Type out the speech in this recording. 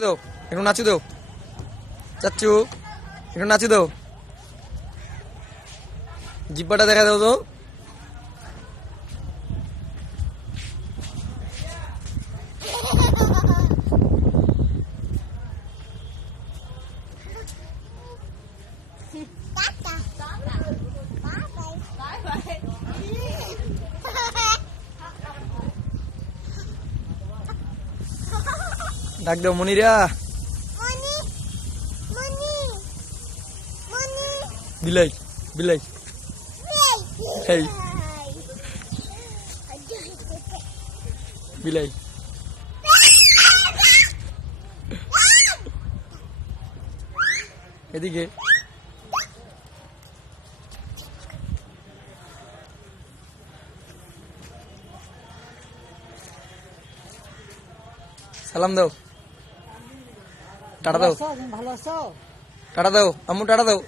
দাও একটু নাচু দাও চাচ্চু একটু নাচু দাও জিব্বাটা দেখা দাও তো ডাক দাও মনিরা বিলাই বিলাই এই বিলাই এদিকে সালাম দাও টাটা দাও ভালো আছো? টাটা দাও আম্মু টাটা দাও